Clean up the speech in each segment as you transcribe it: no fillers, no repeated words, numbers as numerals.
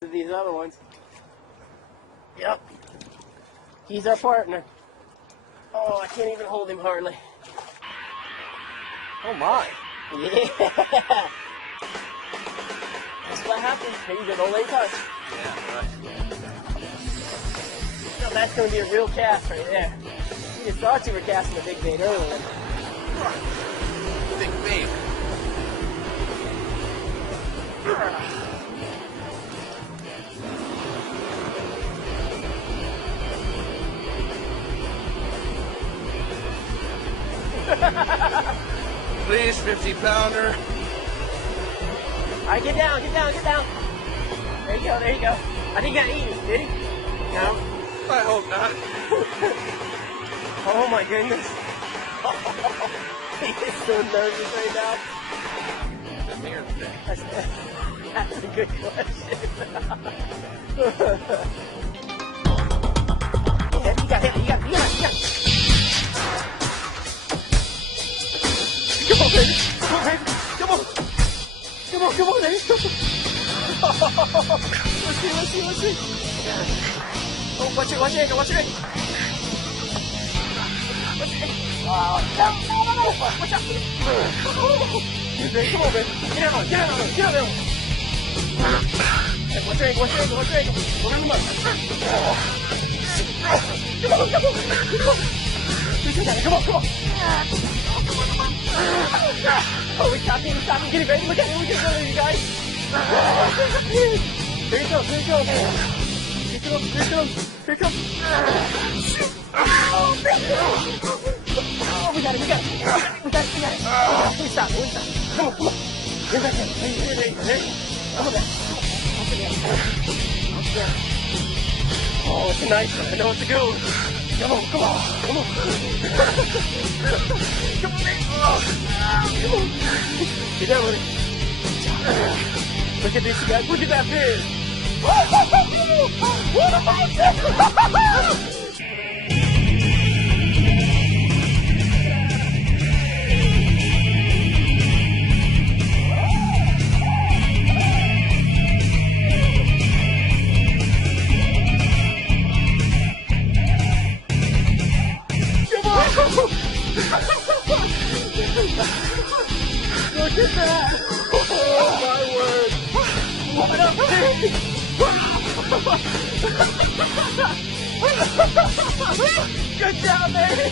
These other ones. Yep. He's our partner. Oh, I can't even hold him hardly. Oh my. Yeah. That's what happens when you don't lay touch. Yeah, right. Now that's going to be a real cast right there. You just thought you were casting a big bait earlier. Big bait. Please, 50-pounder. All right, get down, get down, get down. There you go, there you go. I think he got eaten, did he? No? I hope not. Oh my goodness. He is so nervous right now. Been here today. That's a good question. Yeah, you got him, you got him. Come on, baby. Come on, baby. Come on. Come on, come on, baby. Come on. Let's see, let's see, let's see. Oh, watch it, watch it, watch it. Oh, no, watch out. Come on, baby. Get out, get out, get out. Watch your ankle, watch your ankle, watch your ankle. Go around the mud. Come on, come on, come on. Come on, come on. Oh, we stopped him, get him ready. Look at him, look at him, you guys. Here he goes, here he goes. Here he comes, here he comes, here he comes. Oh, we got it, we got it. We got it, we got it. We stop, we stop. Come on, come on. Here back in. There you go. Come on back. Oh, it's a nice one. I know it's a good one. Come on, come on, come on. Come on, baby. Oh, come on. Get down with it. Look at this, you guys. Look at that fish. What a monster! Look at that! Oh my word! What a fish! Good job, baby!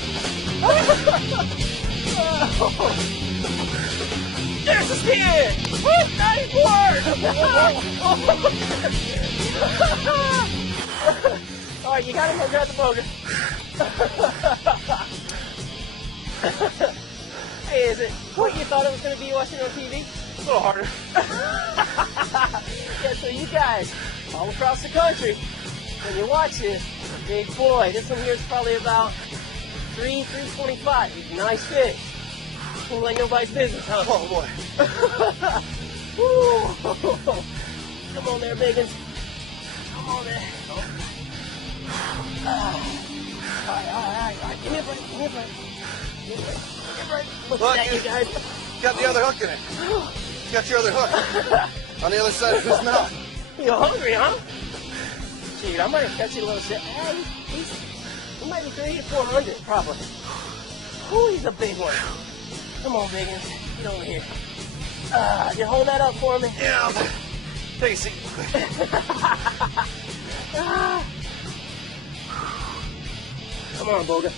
There's the skin! Nice work! Alright, you got him, grab the boga. Hey, is it what you thought it was going to be watching on TV? A little harder. Yeah, so you guys, all across the country, when you watch this, a big boy. This one here is probably about 325. He's a nice fish. Seems like nobody's business, huh? Oh, boy. Come on there, Biggins. Come on there. All right. Give me a break, give me a break. Look at that, you guys. Got the other hook in it. Got your other hook on the other side of his mouth. You're hungry, huh? Shoot, I might have catch you a little shit. He might be 300 to 400, probably. Ooh, he's a big one. Come on, Biggins. Get over here. You hold that up for me? Yeah. Take a seat. Come on, Boga.